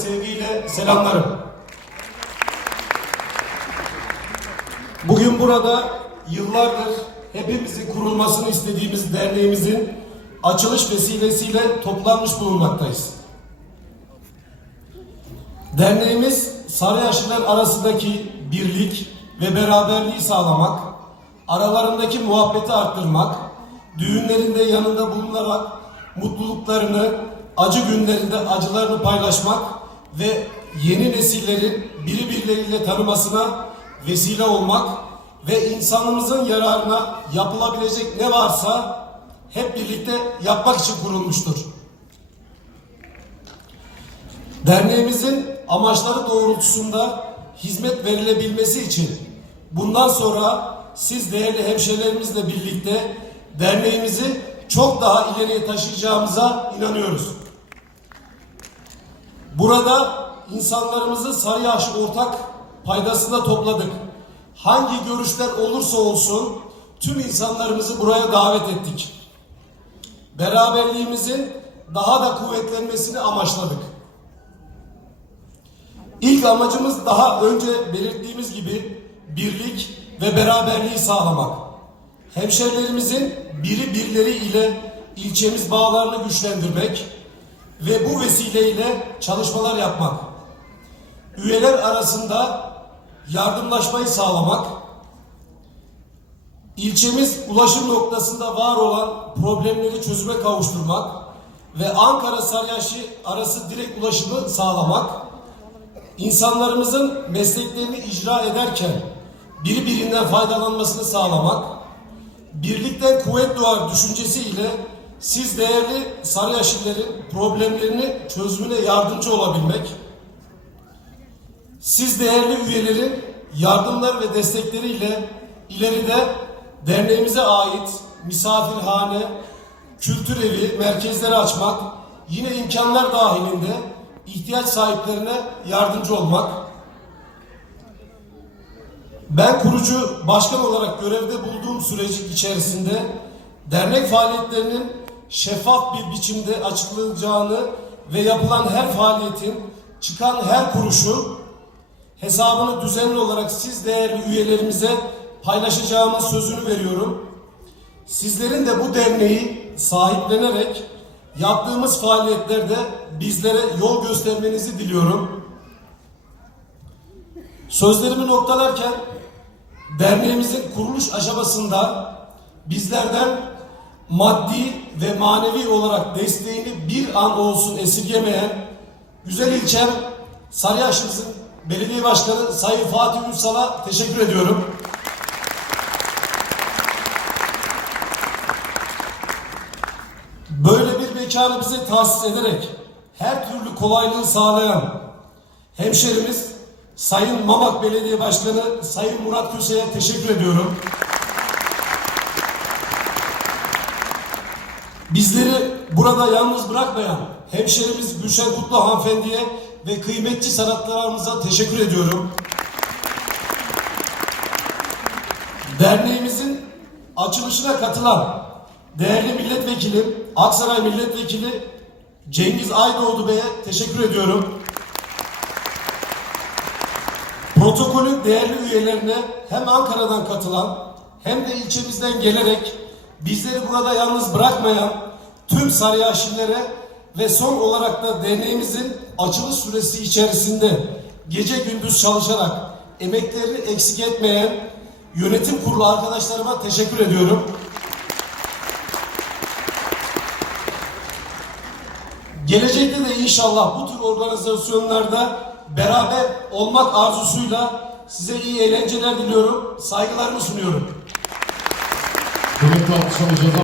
sevgiyle selamlarım. Bugün burada yıllardır hepimizin kurulmasını istediğimiz derneğimizin açılış vesilesiyle toplanmış bulunmaktayız. Derneğimiz Sarıyaşlılar arasındaki birlik ve beraberliği sağlamak, aralarındaki muhabbeti arttırmak, düğünlerinde yanında bulunarak mutluluklarını, acı günlerinde acılarını paylaşmak ve yeni nesillerin birbirleriyle tanımasına vesile olmak ve insanımızın yararına yapılabilecek ne varsa hep birlikte yapmak için kurulmuştur. Derneğimizin amaçları doğrultusunda hizmet verilebilmesi için bundan sonra siz değerli hemşehrilerimizle birlikte derneğimizi çok daha ileriye taşıyacağımıza inanıyoruz. Burada insanlarımızı sarı yaş ortak paydasında topladık. Hangi görüşler olursa olsun tüm insanlarımızı buraya davet ettik. Beraberliğimizin daha da kuvvetlenmesini amaçladık. İlk amacımız daha önce belirttiğimiz gibi birlik ve beraberliği sağlamak. Hemşerilerimizin biri birleri ile ilçemiz bağlarını güçlendirmek ve bu vesileyle çalışmalar yapmak. Üyeler arasında yardımlaşmayı sağlamak, ilçemiz ulaşım noktasında var olan problemleri çözüme kavuşturmak. Ve Ankara Sarıyaşı arası direkt ulaşımı sağlamak, insanlarımızın mesleklerini icra ederken birbirinden faydalanmasını sağlamak, birlikten kuvvet doğar düşüncesiyle siz değerli Sarıyaşlıların problemlerini çözümüne yardımcı olabilmek, siz değerli üyelerin yardımlar ve destekleriyle ileride derneğimize ait misafirhane, kültür evi, merkezleri açmak, yine imkanlar dahilinde ihtiyaç sahiplerine yardımcı olmak. Ben kurucu başkan olarak görevde bulduğum süreci içerisinde dernek faaliyetlerinin şeffaf bir biçimde açıklanacağını ve yapılan her faaliyetin çıkan her kuruşun hesabını düzenli olarak siz değerli üyelerimize paylaşacağımız sözünü veriyorum. Sizlerin de bu derneği sahiplenerek yaptığımız faaliyetlerde bizlere yol göstermenizi diliyorum. Sözlerimi noktalarken derneğimizin kuruluş aşamasında bizlerden maddi ve manevi olarak desteğini bir an olsun esirgemeyen güzel ilçem Sarıyaşlı'nın belediye başkanı Sayın Fatih Ünsal'a teşekkür ediyorum. Böyle bir mekanı bize tahsis ederek her türlü kolaylığı sağlayan hemşerimiz Sayın Mamak Belediye Başkanı Sayın Murat Köse'ye teşekkür ediyorum. Bizleri burada yalnız bırakmayan hemşerimiz Gülşen Kutlu hanımefendiye ve kıymetli sanatlarımıza teşekkür ediyorum. Derneğimizin açılışına katılan değerli milletvekilim, Aksaray Milletvekili Cengiz Aydoğdu Bey'e teşekkür ediyorum. Protokolün değerli üyelerine hem Ankara'dan katılan hem de ilçemizden gelerek bizleri burada yalnız bırakmayan tüm Sarıyaşillere ve son olarak da derneğimizin açılış süresi içerisinde gece gündüz çalışarak emeklerini eksik etmeyen yönetim kurulu arkadaşlarıma teşekkür ediyorum. Gelecekte de inşallah bu tür organizasyonlarda beraber olmak arzusuyla size iyi eğlenceler diliyorum. Saygılarımı sunuyorum. 더 참여해주셔서